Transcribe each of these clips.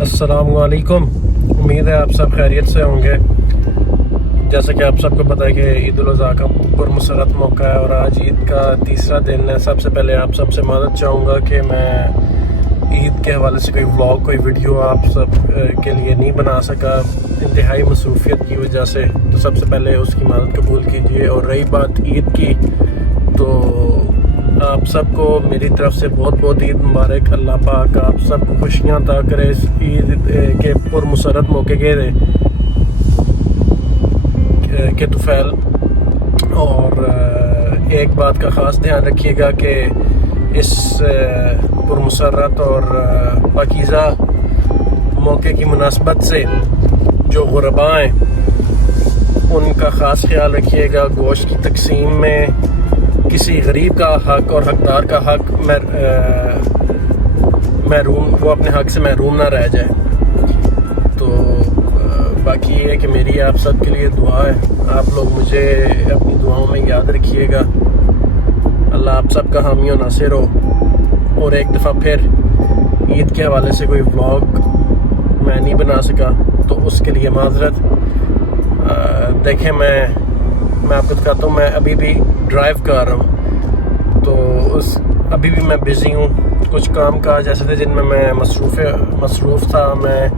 السلام علیکم، امید ہے آپ سب خیریت سے ہوں گے۔ جیسا کہ آپ سب کو پتہ ہے کہ عید الاضحیٰ کا پرمسرت موقع ہے اور آج عید کا تیسرا دن ہے۔ سب سے پہلے آپ سب سے معذرت چاہوں گا کہ میں عید کے حوالے سے کوئی ولاگ، کوئی ویڈیو آپ سب کے لیے نہیں بنا سکا انتہائی مصروفیت کی وجہ سے، تو سب سے پہلے اس کی معذرت قبول کیجیے۔ اور رہی بات عید کی، تو آپ سب کو میری طرف سے بہت بہت عید مبارک۔ اللہ پاک آپ سب کو خوشیاں عطا کرے اس عید کے پرمسرت موقع کے طفیل۔ اور ایک بات کا خاص دھیان رکھیے گا کہ اس پرمسرت اور پاکیزہ موقع کی مناسبت سے جو غرباء ہیں ان کا خاص خیال رکھیے گا۔ گوشت کی تقسیم میں کسی غریب کا حق اور حقدار کا حق محروم، وہ اپنے حق سے محروم نہ رہ جائے۔ تو باقی یہ ہے کہ میری آپ سب کے لیے دعا ہے، آپ لوگ مجھے اپنی دعاؤں میں یاد رکھیے گا۔ اللہ آپ سب کا حامی و ناصر ہو۔ اور ایک دفعہ پھر عید کے حوالے سے کوئی ولاگ میں نہیں بنا سکا تو اس کے لیے معذرت۔ دیکھیں میں آپ کو دکھاتا ہوں، میں ابھی بھی ڈرائیو کر رہا ہوں، تو ابھی بھی میں بزی ہوں۔ کچھ کام کاج ایسے تھے جن میں مصروف تھا، میں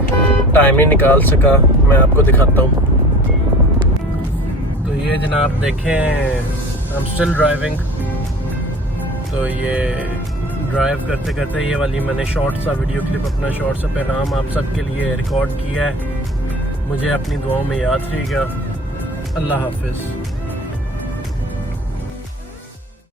ٹائم نہیں نکال سکا۔ میں آپ کو دکھاتا ہوں۔ تو یہ جناب دیکھیں، I'm still driving۔ تو یہ ڈرائیو کرتے کرتے یہ والی میں نے شارٹ سا ویڈیو کلپ، اپنا شارٹ سا پیغام آپ سب کے لیے ریکارڈ کیا ہے۔ مجھے اپنی دعاؤں میں یاد رہے گا۔ اللہ حافظ۔